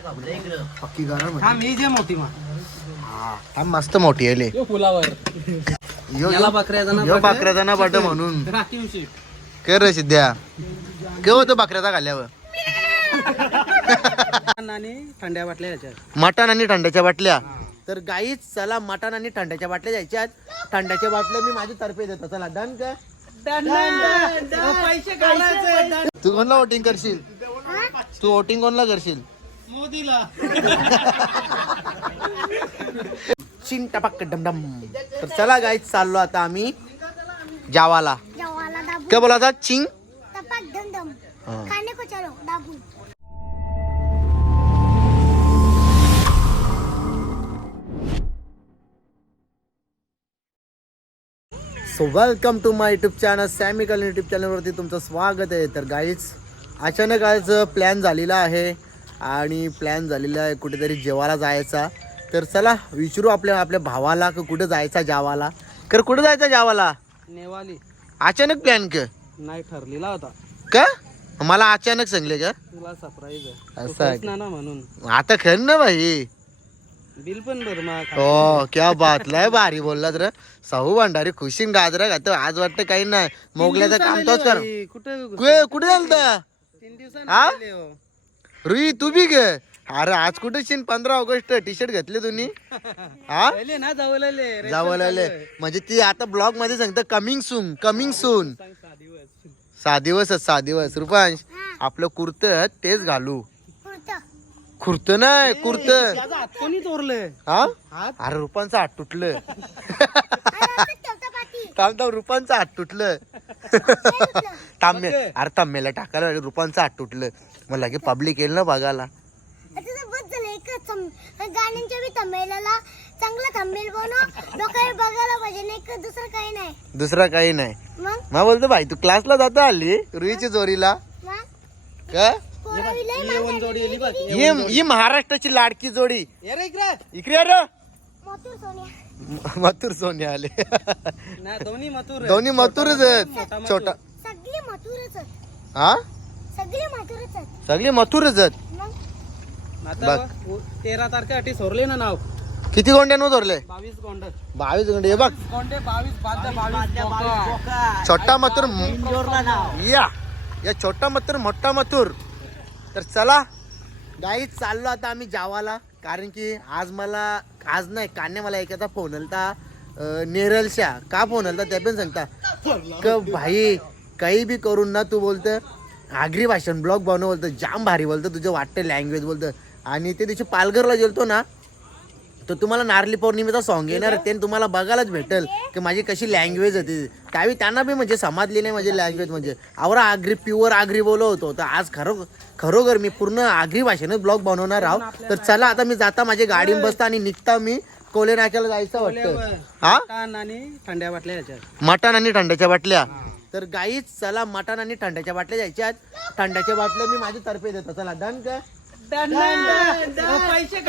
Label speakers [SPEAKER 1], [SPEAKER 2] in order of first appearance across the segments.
[SPEAKER 1] पक्की गरम आहे.
[SPEAKER 2] हा मी जे मोठी मा
[SPEAKER 1] हा, हा मस्त मोठी आहे ले.
[SPEAKER 2] फुलावर.
[SPEAKER 1] यो
[SPEAKER 2] याला बकऱ्याचा ना
[SPEAKER 1] यो
[SPEAKER 2] बकऱ्या-
[SPEAKER 1] बाकऱ्याचा ना बट म्हणून. कर रे सिद्ध्या. केव होतं बाकऱ्याचा घाल्यावर
[SPEAKER 2] आणि थंड्या बाटल्या याच्यात.
[SPEAKER 1] मटण आणि थंड्याच्या बाटल्या. तर गाईच चला मटण आणि थंड्याच्या बाटल्या द्यायच्यात थंड्याच्या बाटल्या मी माझी तर्फे देतो. चला डन का?
[SPEAKER 2] पैसे
[SPEAKER 1] तू कोणला वोटिंग करशील? तू वोटिंग कोणला करशील?
[SPEAKER 2] मोदीला.
[SPEAKER 1] चिन टपक डमडम तर चला गाईच चाललो आता आम्ही जावाला.
[SPEAKER 3] जवाला दाबू
[SPEAKER 1] काय बोलायचा चिंग?
[SPEAKER 3] टपक दम दम
[SPEAKER 1] हाँ।
[SPEAKER 3] खाने को चलो दाबू
[SPEAKER 1] so welcome to my YouTube channel सॅमिकल YouTube चॅनलवरती तुमचं स्वागत आहे. तर गाईच अचानक आज प्लॅन झालेला आहे. आणि प्लॅन झालेला आहे कुठेतरी जेवायला जायचा. तर चला विचारू आपल्या आपल्या भावाला की कुठं जायचा जावाला कर कुठं जायचा जावाला
[SPEAKER 2] नेवाली.
[SPEAKER 1] अचानक प्लॅन क
[SPEAKER 2] नाही ठरलेला होता.
[SPEAKER 1] का? मला अचानक सांगले का?
[SPEAKER 2] तुला सरप्राईज आहे.
[SPEAKER 1] असं
[SPEAKER 2] तू
[SPEAKER 1] आहे
[SPEAKER 2] करत ना ना म्हणून.
[SPEAKER 1] आता खर ना भाई.
[SPEAKER 2] बिल पण भर मग
[SPEAKER 1] हो क्या बात. लय भारी बोलला तर साहू भांडारी खुशीन गाजरा घातो आज वाटतं काही नाही. मोगल्याचं काम तोच कर.
[SPEAKER 2] कुठे
[SPEAKER 1] कुठे झालता?
[SPEAKER 2] तीन
[SPEAKER 1] हा?
[SPEAKER 2] हो.
[SPEAKER 1] रुई तू बी ग अरे आज कुठे शिन? पंधरा ऑगस्ट. टी शर्ट घेतले तुम्ही हा?
[SPEAKER 2] पहिले ना जावलेले.
[SPEAKER 1] जावं म्हणजे ती आता ब्लॉगमध्ये सांगतं कमिंग सून कमिंग सून सहा दिवसच सहा दिवस रुपांश आपलं कुर्त तेच घालू.
[SPEAKER 3] कुर्ता
[SPEAKER 1] खुर्त नाही कुर्त.
[SPEAKER 2] हात कोणी चोरले
[SPEAKER 1] हा? अरे रुपांचं हात तुटलं. थांब थांब रुपांचं हात तुटलं. तांबे अरे तांबेला टाकायला रुपांचं हात तुटलं. मग लगे पब्लिक येईल ना बघायला.
[SPEAKER 3] गाण्यांच्या बी थंबेला चांगला थंबेल बनव. लोकांनी बघायला पाहिजे नाही का दुसरं काही नाही.
[SPEAKER 1] दुसरा काही नाही.
[SPEAKER 3] मग?
[SPEAKER 1] मग बोलतो भाई तू क्लासला जातो हल्ली? रुईची
[SPEAKER 3] मग?
[SPEAKER 1] का? ही ही महाराष्ट्राची लाडकी जोडी.
[SPEAKER 2] इकडे.
[SPEAKER 1] इकडे अरे
[SPEAKER 3] मोतूर सोनिया.
[SPEAKER 1] मथुर सोने आले.
[SPEAKER 2] नाही दोन्ही मथुर.
[SPEAKER 1] दोन्ही मथुरच आहेत. छोटा
[SPEAKER 3] मथुरच आहेत.
[SPEAKER 1] हा?
[SPEAKER 3] सगळी मथुरच आहेत.
[SPEAKER 1] सगळी मथुरच आहेत?
[SPEAKER 3] मग?
[SPEAKER 2] आता तेरा तारखेसाठी सोरले ना नाव?
[SPEAKER 1] किती गोंड्यानं धरले
[SPEAKER 2] बावीस गोंड.
[SPEAKER 1] बावीस गोंडे. हे बघ.
[SPEAKER 2] गोंडे बावीस
[SPEAKER 1] छोटा मथुर या. या छोटा मथुर मोठा मथुर. तर चला. गाई चाललो आता आम्ही जावाला. कारण की आज मला आज नाही कान्या मला एखादा फोन आलता. अं, नेरलशा का फोन आलता? ते पण सांगता. क भाई काही बी करून ना तू बोलतं आगरी भाषण ब्लॉग बनव बोलतं जाम भारी बोलतं तुझं वाटतं लँग्वेज बोलतं आणि ते दिवशी पालघरला गेलतो ना तर तुम्हाला नारली पौर्णिमेचा सॉन्ग येणार ते तुम्हाला बघायलाच भेटेल की माझी कशी लँग्वेज होती त्यावेळी त्यांना बी म्हणजे समजली नाही माझी लँग्वेज म्हणजे. आवरा आगरी प्युअर आगरी बोलत होतो. तर आज खरो खरोखर मी पूर्ण आगरी भाषेने ब्लॉग बनवणार आहो. तर चला आता मी जाता माझी गाडी बसता आणि निघता मी कोले नाक्याला जायचं वाटतं. हा?
[SPEAKER 2] आणि थंड्या बाटल्या
[SPEAKER 1] मटण आणि थंड्याच्या बाटल्या. तर गाईच चला मटण आणि थंड्याच्या बाटल्या द्यायच्यात थंड्याच्या बाटल्या मी माझी तर्फे देतो. चला डन का?
[SPEAKER 2] पैसे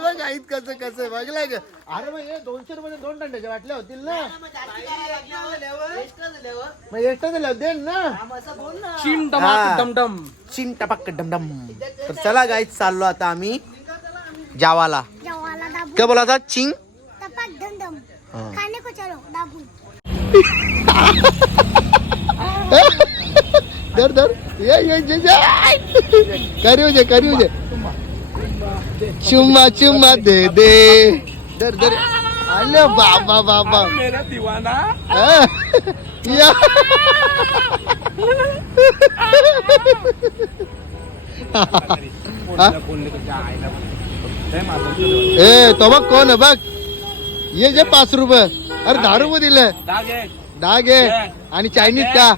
[SPEAKER 1] बघ आईत कसं कसं बघलाय का अरे मग हे दोनशे रुपये दोन थंड्याच्या बाटल्या होतील ना. मग एक्स्ट्रा दिल्या दे ना.
[SPEAKER 2] चिन. डमडम
[SPEAKER 1] चिन टपक डमडम तर चला गाईच चाललो आता आम्ही. जावाला.
[SPEAKER 3] जवाला दाबू
[SPEAKER 1] काय बोलायचा चिंग।
[SPEAKER 3] खाने को चलो दाबू
[SPEAKER 1] धर धर ये ये करियो जे करियो जे चुम्मा चुम्मा दे दे धर धर अरे बाबा बाबा
[SPEAKER 2] मेरा दीवाना
[SPEAKER 1] हा? या. हा? ए तो बघ कोण आहे बघ ये जे पाच रुपये. अरे दहा रुपये दिले दहा घे आणि चायनीज का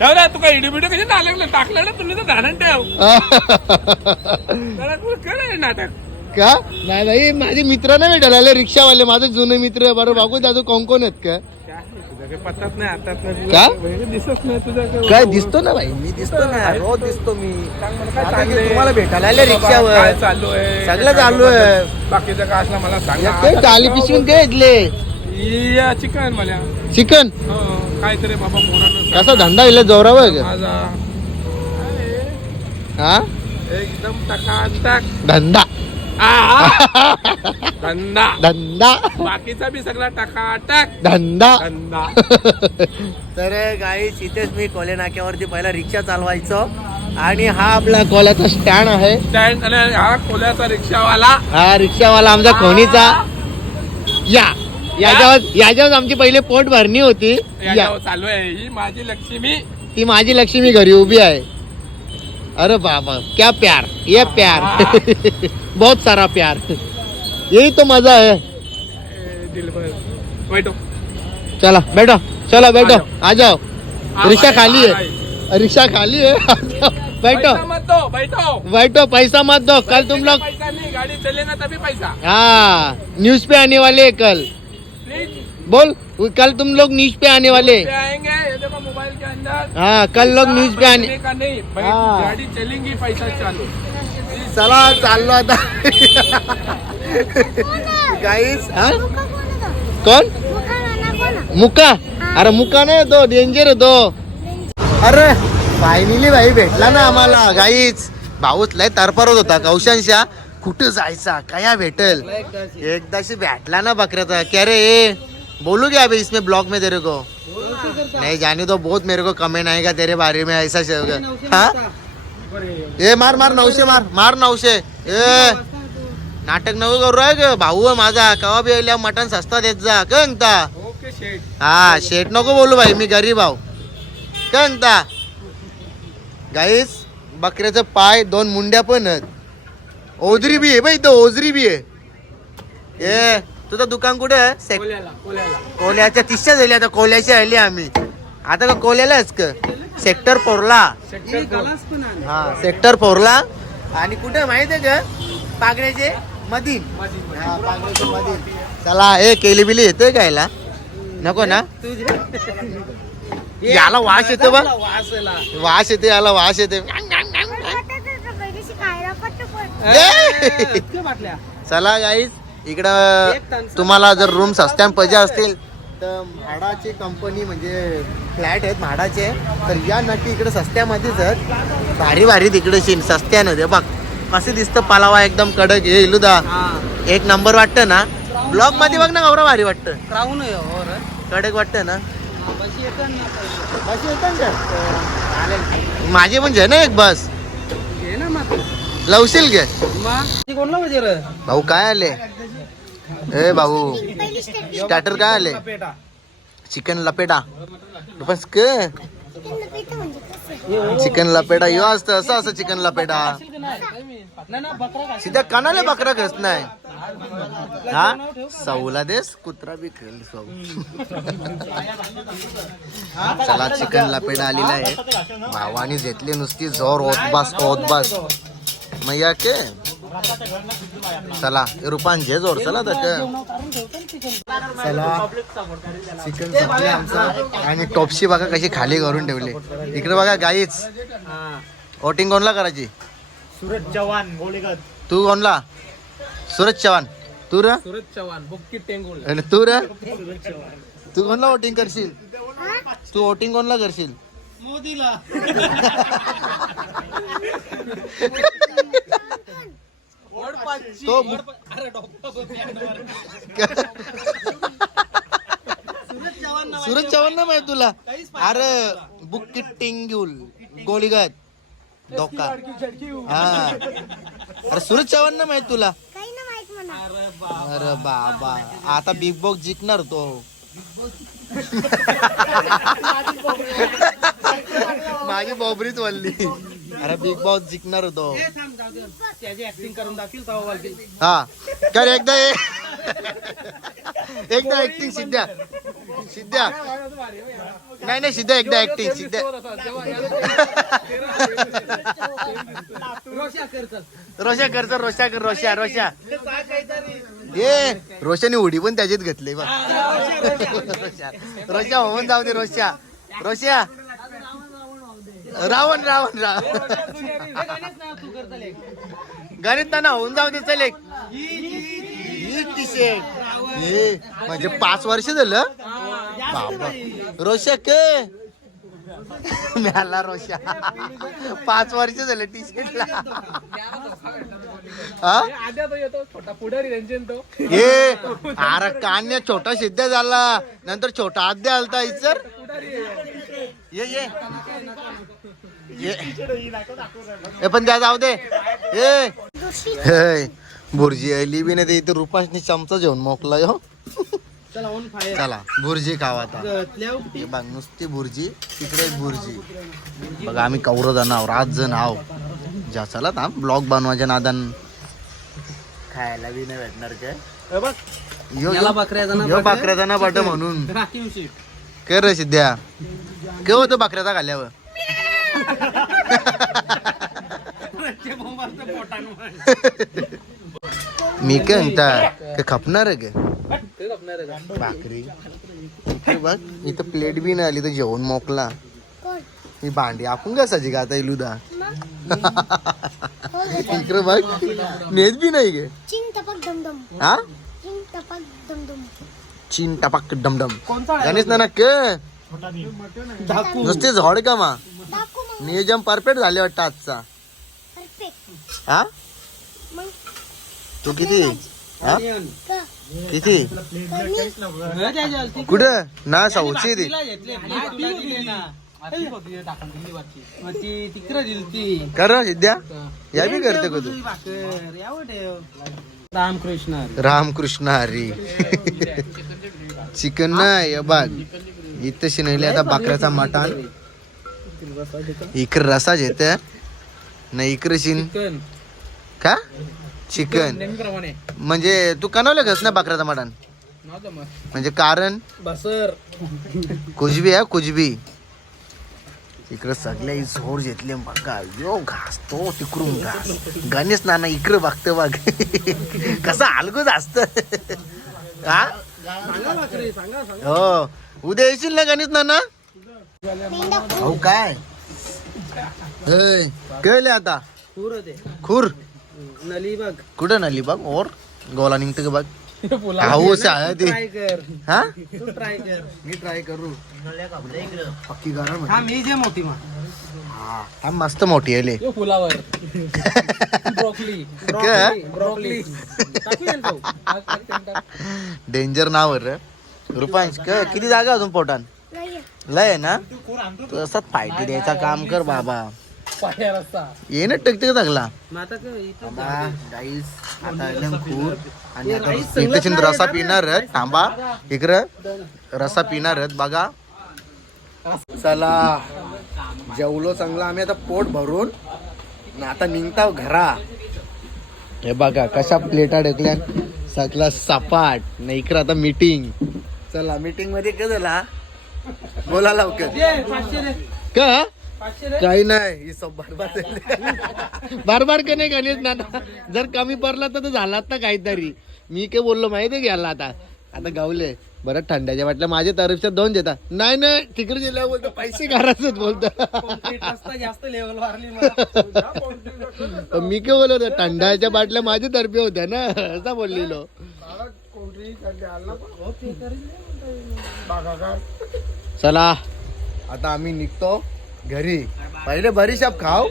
[SPEAKER 2] बाबा तू काय कशी टाकलं ना तुम्ही तर धारण ठेव. कर नाटक.
[SPEAKER 1] का? नाही भाई माझे मित्र नाही भेटायला रिक्षावाले. माझे जुने मित्र बरोबर बघू दादू कोण कोण आहेत का?
[SPEAKER 2] काय नाही
[SPEAKER 1] का?
[SPEAKER 2] दिसत नाही तुझं काही.
[SPEAKER 1] काय दिसतो ना भाई मी दिसतो ना रोज दिसतो मी. आता तुम्हाला भेटायला आले रिक्षावर.
[SPEAKER 2] चालू आहे?
[SPEAKER 1] सगळं चालू आहे.
[SPEAKER 2] बाकीचं काय असलं मला सांग. ना.
[SPEAKER 1] ते डाली पिशवीन काय घेतले?
[SPEAKER 2] या चिकन मला.
[SPEAKER 1] चिकन?
[SPEAKER 2] हो काहीतरी बाबा पोरानं
[SPEAKER 1] कसा धंदा इले जोरावर? का?
[SPEAKER 2] माझा.
[SPEAKER 1] हा?
[SPEAKER 2] एकदम टकाटक.
[SPEAKER 1] धंदा.
[SPEAKER 2] धंदा.
[SPEAKER 1] धंदा.
[SPEAKER 2] बाकीचा बी सगळा टकाटक.
[SPEAKER 1] धंदा.
[SPEAKER 2] धंदा.
[SPEAKER 1] तर गाईच इथेच मी कोले नाक्यावरती पहिला रिक्षा चालवायचो. आणि हा आपला कोल्याचा स्टँड आहे.
[SPEAKER 2] स्टँड आणि हा खोल्याचा रिक्षावाला.
[SPEAKER 1] हा रिक्षावाला आमचा खोनीचा. या. याच्यावर याच्यावर आमची पहिले पोट भरणी होती. या.
[SPEAKER 2] याच्यावर चालू आहे. ही माझी लक्ष्मी.
[SPEAKER 1] ती माझी लक्ष्मी घरी उभी आहे. अरे बाबा क्या प्यार. ये प्यार. बहुत सारा प्यार. यही तो मजा है।
[SPEAKER 2] बैठो।
[SPEAKER 1] चला बैठो। चलो बैठो।
[SPEAKER 2] आ
[SPEAKER 1] जाओ। रिक्शा खाली है। रिक्शा खाली है। बैठो।
[SPEAKER 2] पैसा मत दो बैठो।
[SPEAKER 1] बैठो पैसा मत दो। कल तुम लोग
[SPEAKER 2] तभी पैसा।
[SPEAKER 1] हाँ न्यूज पे आने वाले हैं कल। बोल कल तुम लोग न्यूज पे आने वाले
[SPEAKER 2] आएंगे ये देखो मोबाइल के अंदर।
[SPEAKER 1] हाँ कल लोग न्यूज पे आने
[SPEAKER 2] का नहीं। गाड़ी चलेंगी पैसा चालू।
[SPEAKER 1] चला चाललो आता गाईस हा?
[SPEAKER 3] कोण मुका?
[SPEAKER 1] अरे मुका नाही तो डेंजर आहे तो। अरे फायनली भाई भेटला ना आम्हाला गाईच भाऊच लय तरफरत होता कौशांशा. कुठं जायचा? कया भेटेल? एकदाशी भेटला ना बकऱ्याचा. क्या रे ए, बोलू क्या अभी इसमें ब्लॉग में तेरे को? नहीं जाने तो बहुत मेरे को कमेंट आएगा तेरे बारे में ऐसा हाँ? ए मार मार नऊशे मार मार नऊशे ए नाटक नको करू ग. भाऊ आहे माझा. कवा बी आल्या मटण सस्ता देत जा. कंगता हा शेट नको बोलू भाई. मी गरीब आहो. कंगता गाईस बकऱ्याचं पाय दोन मुंड्या पण आहेत. ओजरी बी आहे बाई तो ओजरी बी आहे. ए तुझं दुकान कुठे आहे? सेक
[SPEAKER 2] कोल्याला कोल्याला.
[SPEAKER 1] कोल्याच्या तिसच्या झाली आता कोल्याची आली आम्ही. आता का कोल्यालाच का? सेक्टर पोरला
[SPEAKER 2] सेक्टर
[SPEAKER 1] हा सेक्टर फोरला आणि कुठे माहिती आहे का पागण्याचे हा चला ए केली बिली येतोय का याला नको ना. याला वास येतो बा. वास येते याला वास येते! चला गाईज इकडं तुम्हाला जर रूम सस्त्यान पाहिजे असतील तर म्हाडाची कंपनी म्हणजे फ्लॅट आहेत म्हाडाचे. तर या नक्की इकडे सस्त्यामध्येच आहेत भारी भारी तिकडे सीन सस्त्यानं ते बघ. कसे दिसतं पालावा एकदम कडक हे इलुदा. एक नंबर वाटतं ना? ब्लॉगमध्ये बघ ना गौरव भारी वाटतं. कडक वाटतं ना. माझी पण घे ना एक बस. लवशील घे. भाऊ काय आले? ए भाऊ. स्टार्टर काय आले? चिकन लपेटा बस क
[SPEAKER 3] चिकन
[SPEAKER 1] लपेटा यो असतं असं असं चिकन लपेटा सीधा कानाला बकरा घस नाही. हा? सवला देस कुत्रा बी खेळ चला चिकन लपेटा आलेला आहे. भावानी घेतली नुसती जोर होत बस होत बस. मैया के? चला रुपान घे जोर चला तर चला चिकन आमचं. आणि टॉपशी बघा कशी खाली करून ठेवली. इकडे बघा गाईच. वोटिंग कोणला करायची?
[SPEAKER 4] सूरज चव्हाण गोळीगत.
[SPEAKER 1] तू कोणला? सूरज चव्हाण. तू र?
[SPEAKER 2] सूरज चव्हाण बुक्की टेंगुल
[SPEAKER 1] आणि तू र? तू कोणला वोटिंग करशील? तू वोटिंग कोणला करशील?
[SPEAKER 4] मोदीला.
[SPEAKER 1] तो सूरज चव्हाण ना माहिती तुला? अरे बुक टिंग्युल गोळीगत. धोका. हा. अरे सूरज चव्हाण ना माहीत तुला?
[SPEAKER 3] काही ना माहीत म्हणा.
[SPEAKER 1] अरे बाबा. आता बिग बॉस जिंकणार तो. माझी बॉबरीच वल्ली. अरे बिग बॉस जिंकणार तो.
[SPEAKER 4] त्याची ऍक्टिंग करून दाखवील तेव्हा बोलतील.
[SPEAKER 1] हा. कर एकदा ये एकदा ऍक्टिंग सिद्ध्या सिद्ध्या नाही नाही सिद्ध्या एकदा ऍक्टिंग सिद्ध्या रोशा करतो रोशा कर रोशा रोशा. ये रोशाने उडी पण त्याच्यात घेतली बा रोशा होऊन जाऊ दे रोशा. रोशा. रावण रावण रावण. गणित ना होऊन जाऊ दे चल एक. हे म्हणजे पाच वर्ष झालं? बाबा. रोशा के? मिळाला रोशा. पाच वर्ष झालं टी शर्टला हा अरे कान्या छोटा सिद्ध झाला. नंतर छोटा आद्या आलता सर ये ये. ये. ए, पण त्या जाऊ दे. ये बुर्जी आली बी नाही ते इथे रुपासनी चमचा जेवण मोकला हो.
[SPEAKER 4] चला ऑन फायर
[SPEAKER 1] चला बुर्जी खावा आता. हे बघ नुसती बुर्जी तिकडे एक बुर्जी. बघा आम्ही कौर जण आहो रात जण आहो. जा चला हा ब्लॉग बनवायच्या नादान. खायला बी नाही भेटणार काय?
[SPEAKER 4] बघ
[SPEAKER 1] यो
[SPEAKER 4] ना
[SPEAKER 1] यो
[SPEAKER 4] बकऱ्या.
[SPEAKER 1] बाकऱ्याचा ना पाठ म्हणून. कर रे सिद्ध्या. के होतं बाकऱ्याचा खाल्ल्यावर मी काय म्हणता काय खपणार आहे का भाकरी. बघ इथं प्लेट बी नाही आली तर जेवण मोकला. ही भांडी आपण कसाची का आता इलुदा? इकडे बघ नेत बी नाही गे
[SPEAKER 3] चिंग टपक
[SPEAKER 1] हा? चीन टपाक डमडम गणेश नाना के? नुसते झोड का मा नियोजन परफेक्ट झाले वाटतं आजचा. हा?
[SPEAKER 3] मग
[SPEAKER 1] तू किती? हा? किती? कुठं? ना सौची ती. कर सिद्ध्या. या बी करते का तू?
[SPEAKER 4] रामकृष्ण
[SPEAKER 1] रामकृष्ण हरी. चिकन नाही बघ. इथं शिनले आता बकऱ्याचा मटण. इकडे रसा घेते. ना इकडे शिन का? चिकन.
[SPEAKER 2] नेहमीप्रमाणे
[SPEAKER 1] म्हणजे तू कनवलं घस ना बकऱ्याचा मटण?
[SPEAKER 2] नव्हतं मग.
[SPEAKER 1] म्हणजे कारण?
[SPEAKER 4] बसर.
[SPEAKER 1] कुजबी आहे कुजबी. इकडे सगळे झोड घेतले बघा यो घास तो तिकडून घास. गणेश नाना इकडे बघतो बघ. कसा अलगूच असत हा?
[SPEAKER 4] सांगा भाकरी सांगा सांगा.
[SPEAKER 1] हो. उद्या येशील ना गणेश नाना? हो काय? कळले आता?
[SPEAKER 4] पूर ते.
[SPEAKER 1] खुर.
[SPEAKER 4] नली बघ
[SPEAKER 1] कुठं नाली बघ ओर गोला निघतं का बघ.
[SPEAKER 2] फुला
[SPEAKER 1] हाऊस आहे ते.
[SPEAKER 4] ट्राय कर.
[SPEAKER 1] हा?
[SPEAKER 4] तू ट्राय कर.
[SPEAKER 1] मी ट्राय करू. पक्की गरम
[SPEAKER 4] हा मी जे मोठी मा.
[SPEAKER 1] हा मस्त मोठी आहे ले.
[SPEAKER 2] यो फुलावर. ब्रोकली.
[SPEAKER 1] काय. डेंजर नाव रे. रुपांश क किती जागा अजून पोटान
[SPEAKER 3] नाही
[SPEAKER 1] लय आहे ना? तू असंच फायटी द्यायचा काम कर बाबा.
[SPEAKER 2] पाया रस्ता
[SPEAKER 1] ये ना टकटक लागला.
[SPEAKER 4] मग आता
[SPEAKER 1] खूर आणि आता इथे रसा पिणार. थांबा इकडं रसा पिणार बघा. चला जेवलो चांगला. आम्ही आता पोट भरून आणि आता घरा. हे बघा कशा प्लेटा ढकल्या. सगळा सपाट. नाही इकडं आता मीटिंग चला मीटिंगमध्ये काय झाला बोला लवकर. का? काही नाही ही सब बारबार बारबार का नाही गणेश नाना? जर कमी पडला तर झालात ना काहीतरी. मी काय बोललो माहिती घ्यायला आता? आता गावले बरं थंड्याच्या वाटल्या माझ्या तर्फच्या दोन देता नाही नाही तिकडे गेल्यावर बोलतो पैसे घराच बोलतो. मी काय बोलतो थंडाच्या बाटल्या माझ्या तर्फे होत्या ना असा बोललेलो. चला आता आम्ही निघतो. घरी. पहिले बरीशाप खाव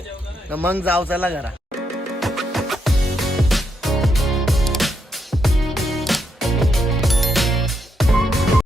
[SPEAKER 1] न मग जाऊ चला घरा.